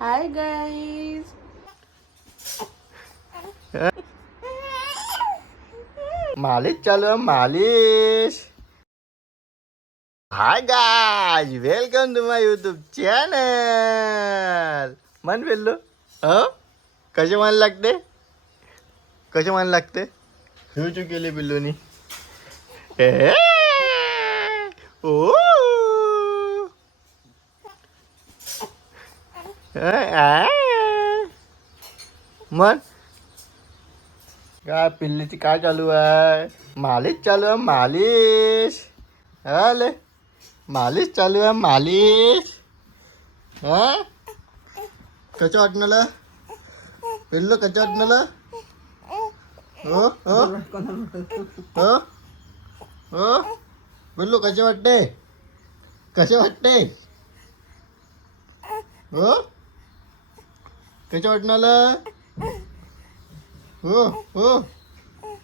Hi guys. मालिश चालू आहे मालिश. Hi guys, welcome to my YouTube channel. मन बोललो कसे मन लागते, कसे मन लागते. खेळू केले पिल्लूनी. ओ मन काय पिल्लीची काय चालू आहे. मालिश चालू आहे मालिश. आले मालिश चालू आहे मालिश. कसं वाटणार पिल्लू, कसं वाटणार. हो हो हो हो पिल्लू कसे वाटते, कसे वाटते. हो कसे वाटणार. हो हो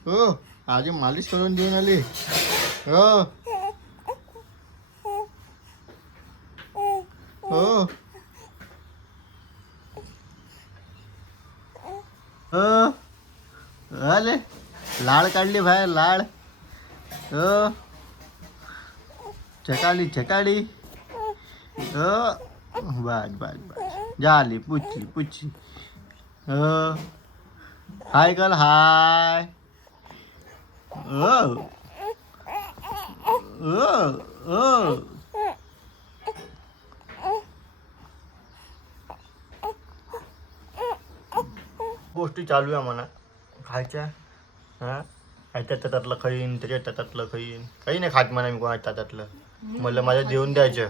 हो आजी मालिश करून घेऊन आली. हो हो हो आले लाड काढली बाहेर लाड. हो छकाडी छकाडी. हो बस बस बस झाली पुच्छी पुच्छी. हो हाय कर हाय. ओ ओ ओ गोष्टी चालू आहे म्हणा खायच्या. हां ह्याच्या त्यातलं खाईन, त्याच्या त्यातलं खाईन. काही नाही खात म्हणा मी कोणाच्या त्यातलं. मला माझ्या जेवण द्यायचं.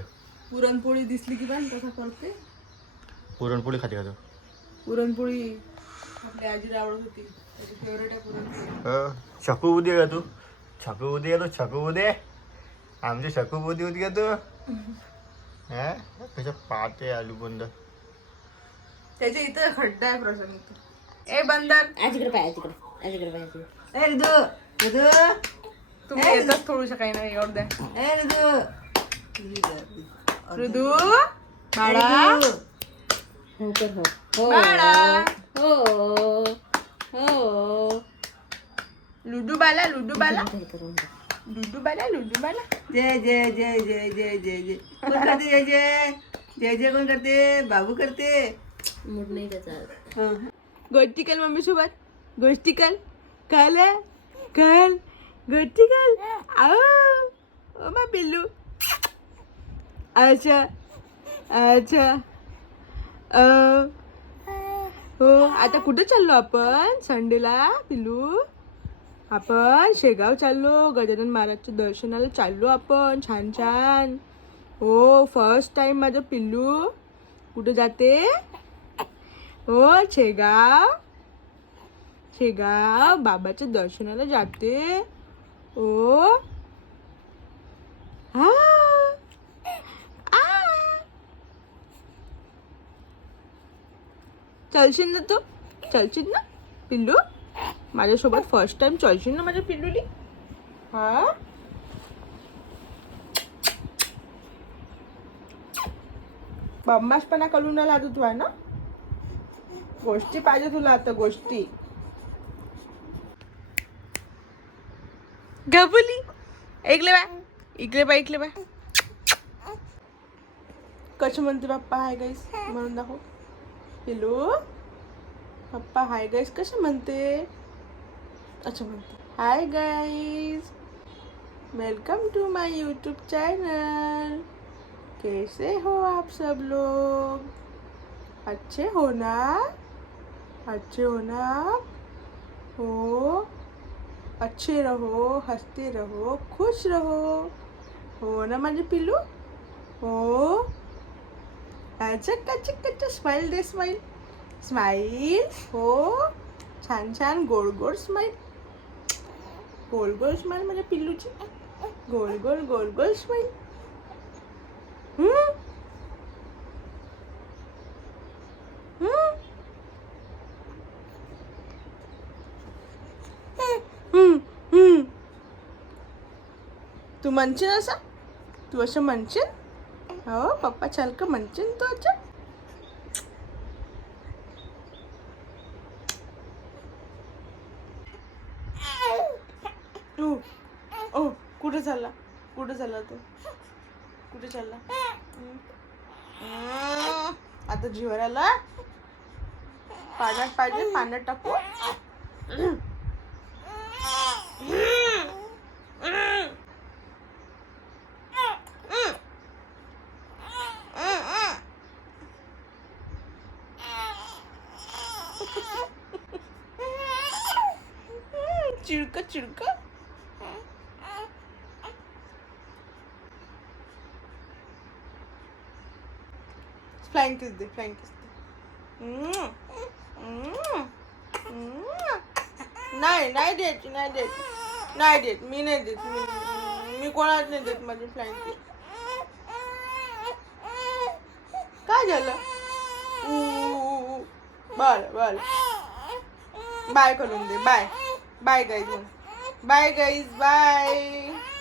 पुरणपोळी दिसली की पण कसा करते. पुरणपोळी खाते का तू. पुरणपोळी आपल्या आजीला आवडत होती, त्याची फेवरेट आहे पुरणपोळी. शकू उदे का तू, शकू उदे का तू, शकू उदे. आमचे शकू बुद्धी होती का तू. हा कशा पाहते आलू बंद. त्याच्या इथं खड्डा आहे प्रसंग. ए बंदर आजीकडे पाय, आजीकडे आजीकडे पाय. ए ऋतू ऋतू तुम्ही येतच थोडूशा काही नाही एवढं द्या. ए ऋतू बाळा हो कर हो. हो बाळा हो हो. लुडू बाला लुडू बाला हे करून दे. लुडू बाला लुडू बाला. जय जय जय जय जय जय जय कोण करते. जय जय जय जय कोण करते. बाबू करते. मूड नाही त्याचा. गोष्टी कर मम्मी सोबत. गोष्टी कर कल कल गोष्टी कर. आओ ओ मा पिल्लू. अच्छा अच्छा. हो आता कुठे चाललो आपण संडेला पिल्लू. आपण शेगाव चाललो, गजानन महाराजच्या दर्शनाला चाललो आपण. छान छान. हो फर्स्ट टाइम माझं पिल्लू कुठं जाते. हो शेगाव, शेगाव बाबाच्या दर्शनाला जाते. हो हा चलशील ना तू, चलशील ना पिल्लू माझ्यासोबत. फर्स्ट टाइम चलशील ना माझ्या पिल्लूली. हा बम्माशपणा करून आला तू आहे ना. गोष्टी पाहिजे तुला आता गोष्टी. गबुली ऐकले बा, इकडे बा, इकडे बा. कसं म्हणते पप्पा हाय गाईस म्हणून दाखव पिल्लू. पप्पा हाय गाईस कसं म्हणते. अच्छा म्हणते hi guys, welcome to my YouTube channel. कैसे हो आप सब लोग. अच्छे हो ना, अच्छे हो ना. हो अच्छे रहो, हंसते रहो, खुश रहो. हो ना माझे पिल्लू. हो अच्छा कच्चा कच्चा स्माइल दे. Smile smile. हो छान छान गोड गोड स्माइल. गोल गोल स्माइल माझ्या पिल्लूची. गोल गोल गोल गोल स्माइल. तू म्हणशील असं, तू असं म्हणशील. हो पप्पा चाल का म्हणशील तू. अच्छा ओ कुठे चालला तो कुठे चालला आता जीवर आला पाण्यात पाहिजे पाण्यात टाकू चिडक फ्लाइंग किस दे नाही देत मी नाही देत मी कोणाच नाही देत माझी फ्लाइंग किस काय झालं बर बाय करून दे बाय गाईज बाय